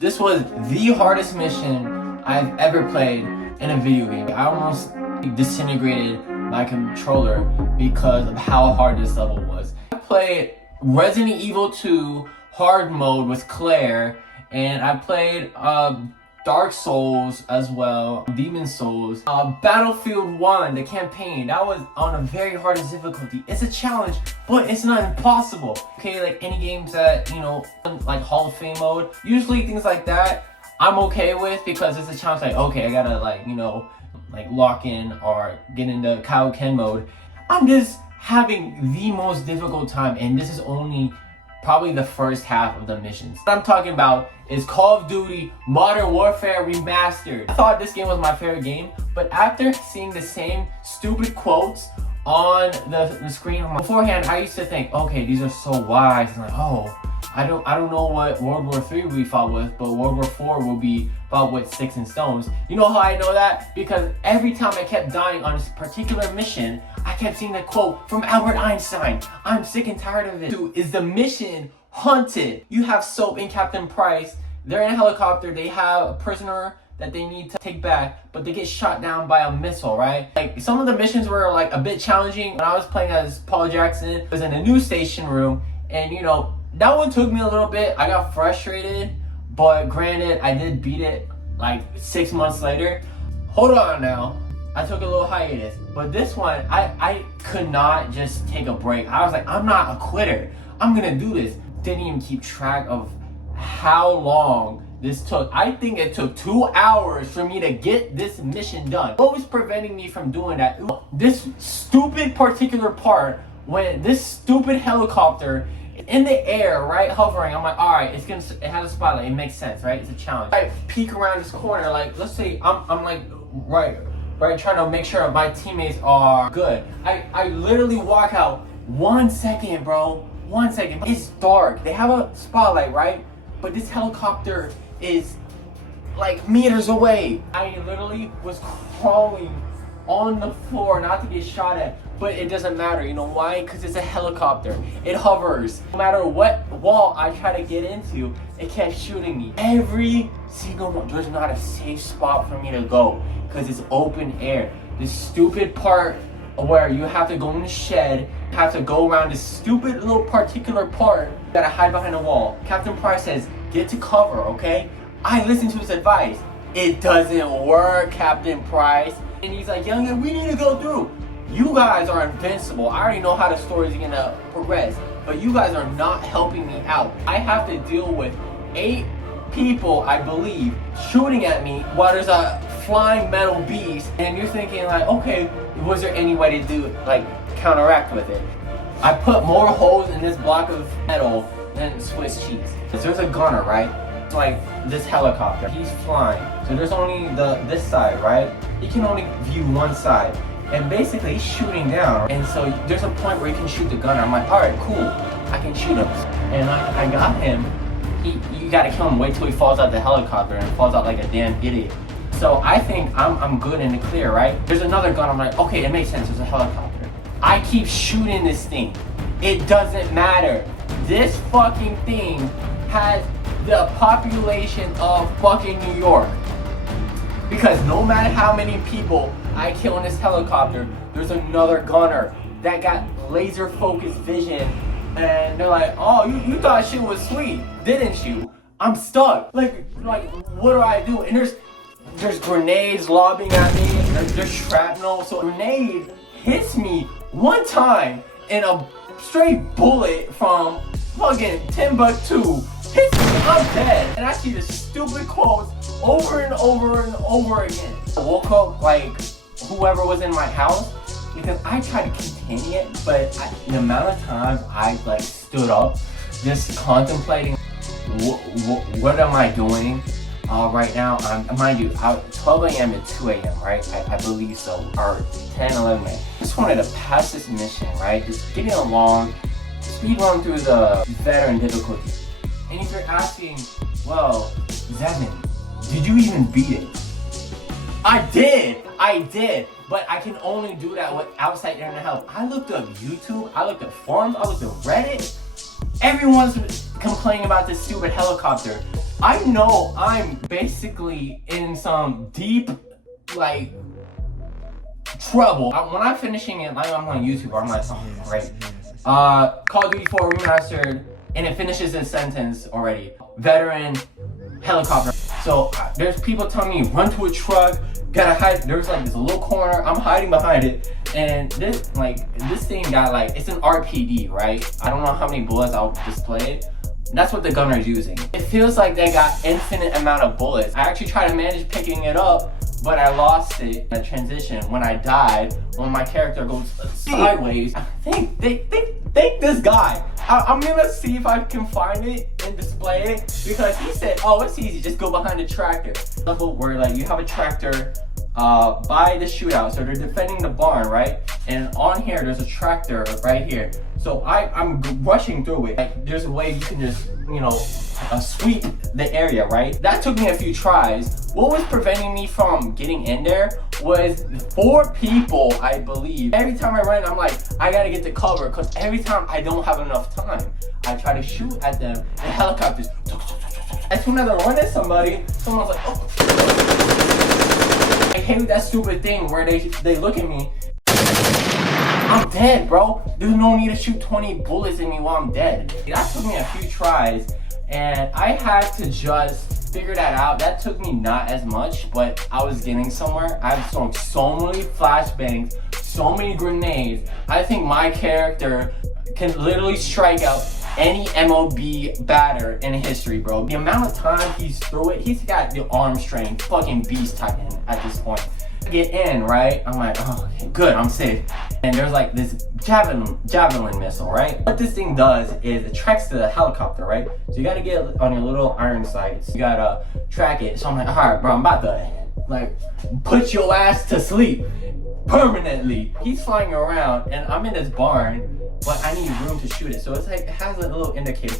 This was the hardest mission I've ever played in a video game. I almost disintegrated my controller because of how hard this level was. I played Resident Evil 2 hard mode with Claire, and I played Dark Souls as well, Demon Souls. Battlefield 1, the campaign, that was on a very hardest difficulty. It's a challenge, but it's not impossible. Okay, like any games that, like Hall of Fame mode, usually things like that, I'm okay with because it's a challenge like, okay, I gotta like lock in or get into Kaioken mode. I'm just having the most difficult time, and this is only probably the first half of the missions. What I'm talking about is Call of Duty Modern Warfare Remastered. I thought this game was my favorite game, but after seeing the same stupid quotes on the screen beforehand, I used to think, okay, these are so wise. And like, oh, I don't know what World War III will be fought with, but World War IV will be fought with sticks and stones. You know how I know that? Because every time I kept dying on this particular mission, I kept seeing the quote from Albert Einstein. I'm sick and tired of it. Is the mission Hunted? You have Soap and Captain Price. They're in a helicopter. They have a prisoner that they need to take back, but they get shot down by a missile, right? Like, some of the missions were like a bit challenging. When I was playing as Paul Jackson, I was in a news station room, and that one took me a little bit. I got frustrated, but granted, I did beat it like 6 months later. Hold on now. I took a little hiatus, but this one, I could not just take a break. I was like, I'm not a quitter. I'm gonna do this. Didn't even keep track of how long this took. I think it took 2 hours for me to get this mission done. What was preventing me from doing that? This stupid particular part when this stupid helicopter in the air, right, hovering. I'm like, all right, it has a spotlight. It makes sense, right? It's a challenge. I peek around this corner, like, let's say I'm like right, trying to make sure my teammates are good. I literally walk out 1 second, bro. 1 second. It's dark. They have a spotlight, right? But this helicopter is like meters away. I literally was crawling on the floor not to get shot at, but it doesn't matter. You know why? Because it's a helicopter. It hovers. No matter what wall I try to get into, it kept shooting me. Every single one. There's not a safe spot for me to go because it's open air. This stupid part where you have to go in the shed, have to go around this stupid little particular part, gotta hide behind a wall. Captain Price says, get to cover, okay? I listen to his advice. It doesn't work, Captain Price. And he's like, youngin, we need to go through. You guys are invincible. I already know how the story's gonna progress, but you guys are not helping me out. I have to deal with 8 people, I believe, shooting at me while there's a flying metal beast, and you're thinking like, okay, was there any way to do like counteract with it? I put more holes in this block of metal than Swiss cheese. There's a gunner, right? It's like this helicopter. He's flying, so there's only this side, right? He can only view one side, and basically he's shooting down. And so there's a point where you can shoot the gunner. I'm like, all right, cool, I can shoot him, and I got him. You gotta kill him. Wait till he falls out the helicopter and falls out like a damn idiot. So I think I'm good in the clear, right? There's another gun. I'm like, okay, it makes sense. There's a helicopter. I keep shooting this thing. It doesn't matter. This fucking thing has the population of fucking New York. Because no matter how many people I kill in this helicopter, there's another gunner that got laser focused vision. And they're like, oh, you thought shit was sweet, didn't you? I'm stuck. Like, what do I do? And there's grenades lobbing at me. There's shrapnel. So a grenade hits me one time, and a straight bullet from fucking Timbuktu hits me. I'm dead. And I see the stupid quotes over and over and over again. I woke up like whoever was in my house, because I tried to contain it, but the amount of time I like stood up, just contemplating what am I doing right now. Mind you, 12 a.m. to 2 a.m., right? I believe so, or 10, 11 a.m. Just wanted to pass this mission, right? Just getting along, speed run through the veteran difficulty. And if you're asking, well, Zevin, did you even beat it? I did, but I can only do that with outside internet help. I looked up YouTube, I looked up forums, I looked up Reddit. Everyone's complaining about this stupid helicopter. I know I'm basically in some deep, like, trouble. When I'm finishing it, like I'm on YouTube, I'm like, oh, great. Call of Duty 4 Remastered, and it finishes in sentence already. Veteran, helicopter. So there's people telling me, run to a truck, gotta hide. There's like this little corner, I'm hiding behind it. And this thing got like, it's an RPD, right? I don't know how many bullets I'll display it. That's what the gunner is using. It feels like they got infinite amount of bullets. I actually tried to manage picking it up, but I lost it in the transition when I died, when my character goes sideways. I think this guy. I'm gonna see if I can find it and display it, because he said, oh, it's easy, just go behind the tractor. Level where like you have a tractor by the shootout, so they're defending the barn, right? And on here, there's a tractor right here. So I'm rushing through it. Like, there's a way you can just, you know, sweep the area, right? That took me a few tries. What was preventing me from getting in there was 4 people, I believe. Every time I run, I'm like, I gotta get to cover, because every time I don't have enough time. I try to shoot at them, and helicopters. As soon as I run at somebody, someone's like, oh. I hate that stupid thing where they look at me. I'm dead, bro. There's no need to shoot 20 bullets in me while I'm dead. That took me a few tries, and I had to just figure that out. That took me not as much, but I was getting somewhere. I've thrown so many flashbangs, so many grenades. I think my character can literally strike out any MLB batter in history, bro. The amount of time he's through it, he's got the arm strength, fucking beast titan at this point. Get in, right? I'm like, oh, okay, good, I'm safe. And there's like this javelin missile, right? What this thing does is it tracks to the helicopter, right? So you gotta get on your little iron sights. You gotta track it. So I'm like, all right, bro, I'm about to like put your ass to sleep permanently. He's flying around, and I'm in this barn, but I need room to shoot it. So it's like, it has a little indicator.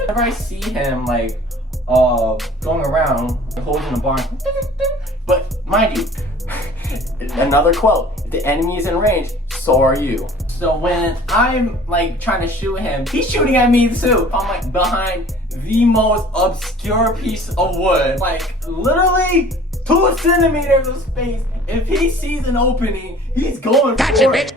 Whenever I see him like going around, holding the barn. But mind you, another quote, the enemy is in range, so are you. So when I'm like trying to shoot him, he's shooting at me too. I'm like behind the most obscure piece of wood, like literally 2 centimeters of space. If he sees an opening, he's going for it.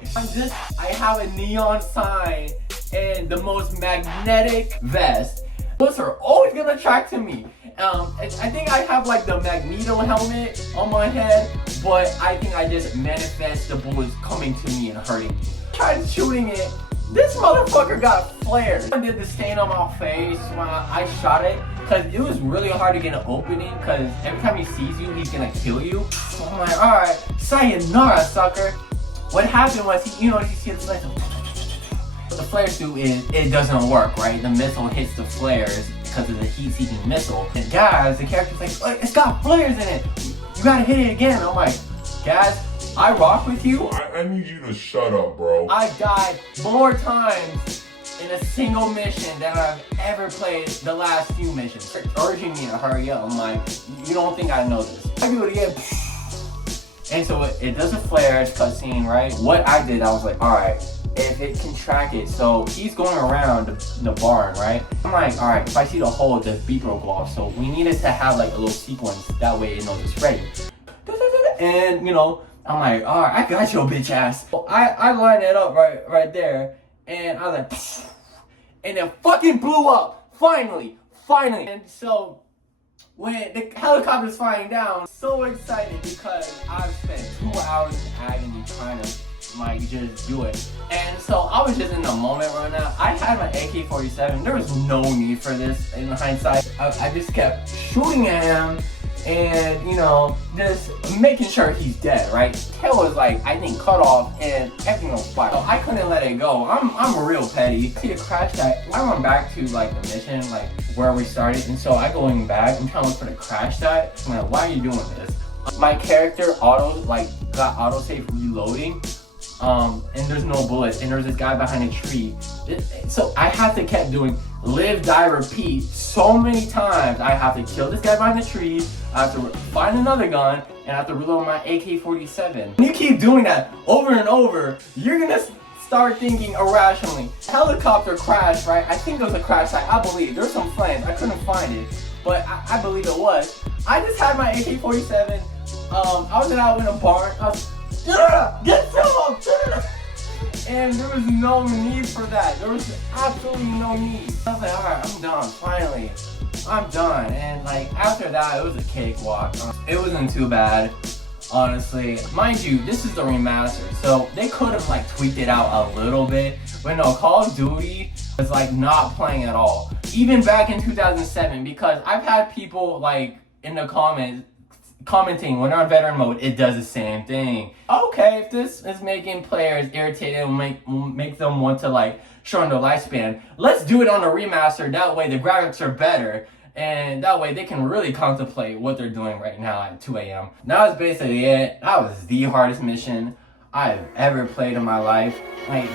I have a neon sign and the most magnetic vest. Bullets are always gonna track to me. I think I have like the Magneto helmet on my head, but I think I just manifest the bullets coming to me and hurting me. Tried shooting it. This motherfucker got flares. I did the stain on my face when I shot it, because it was really hard to get an opening, because every time he sees you, he's gonna kill you. So I'm like, alright, sayonara, sucker. What happened was, he sees like, what the flares do is, it doesn't work, right? The missile hits the flares because of the heat-seeking missile. And guys, the character's like, oh, it's got flares in it. You gotta hit it again. I'm like, guys, I rock with you. I need you to shut up, bro. I died more times in a single mission than I've ever played the last few missions. They're urging me to hurry up. I'm like, you don't think I know this. I do it again. And so it does a flares cutscene, right? What I did, I was like, alright, if it can track it, so he's going around the barn, right? I'm like, alright, if I see the hole, the beeper will go off. So we needed to have like a little sequence, that way it knows it's ready. And I'm like, alright, I got your bitch ass. So I lined it up right there, and I was like, and it fucking blew up, finally. And so when the helicopter's flying down, I'm so excited because I've spent 2 hours in agony trying to like just do it. And so I was just in the moment right now. I had my AK-47. There was no need for this in hindsight. I just kept shooting at him and just making sure he's dead, right? Tail was like, I think cut off and everything was fire. So I couldn't let it go. I'm real petty. See the crash site. I went back to like the mission, like where we started, and so I going back, I'm trying to look for the crash site. I'm like, why are you doing this? My character got autosave reloading. And there's no bullets, and there's this guy behind a tree. So I have to keep doing live, die, repeat so many times. I have to kill this guy behind the tree, I have to find another gun, and I have to reload my AK-47. When you keep doing that over and over, you're gonna start thinking irrationally. Helicopter crash, right? I think there was a crash site, I believe. There's some flames, I couldn't find it. but I believe it was. I just had my AK-47. I was out in a barn. I was, get some! And there was no need for that. There was absolutely no need. I was like, alright, I'm done, finally. I'm done. And like after that, it was a cakewalk. It wasn't too bad, honestly. Mind you, this is the remaster, so they could have like tweaked it out a little bit. But no, Call of Duty was like not playing at all. Even back in 2007, because I've had people like in the commenting when they're on veteran mode, it does the same thing. Okay, if this is making players irritated and will make them want to like shorten their lifespan, let's do it on a remaster. That way the graphics are better, and that way they can really contemplate what they're doing right now at 2 a.m. That was basically it. That was the hardest mission I've ever played in my life.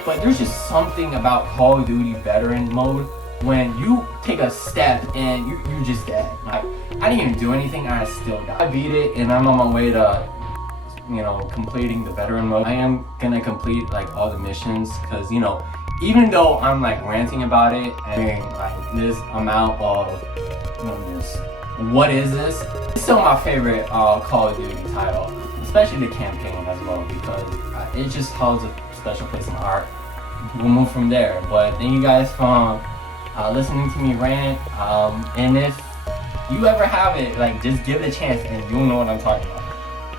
But there's just something about Call of Duty veteran mode when you take a step and you just dead. Like, I didn't even do anything, I still died. I beat it and I'm on my way to, completing the veteran mode. I am gonna complete like all the missions because, even though I'm like ranting about it and like this amount of, this, what is this? It's still my favorite Call of Duty title, especially the campaign as well, because it just holds a special place in my heart. We'll move from there, but thank you guys for listening to me rant, and if you ever have it, like, just give it a chance and you'll know what I'm talking about.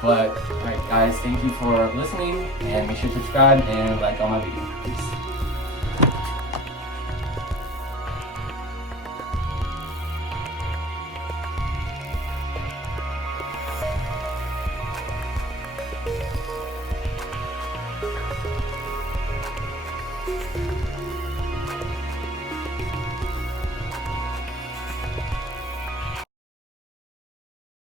But alright guys, thank you for listening, and make sure to subscribe and like all my videos. Peace.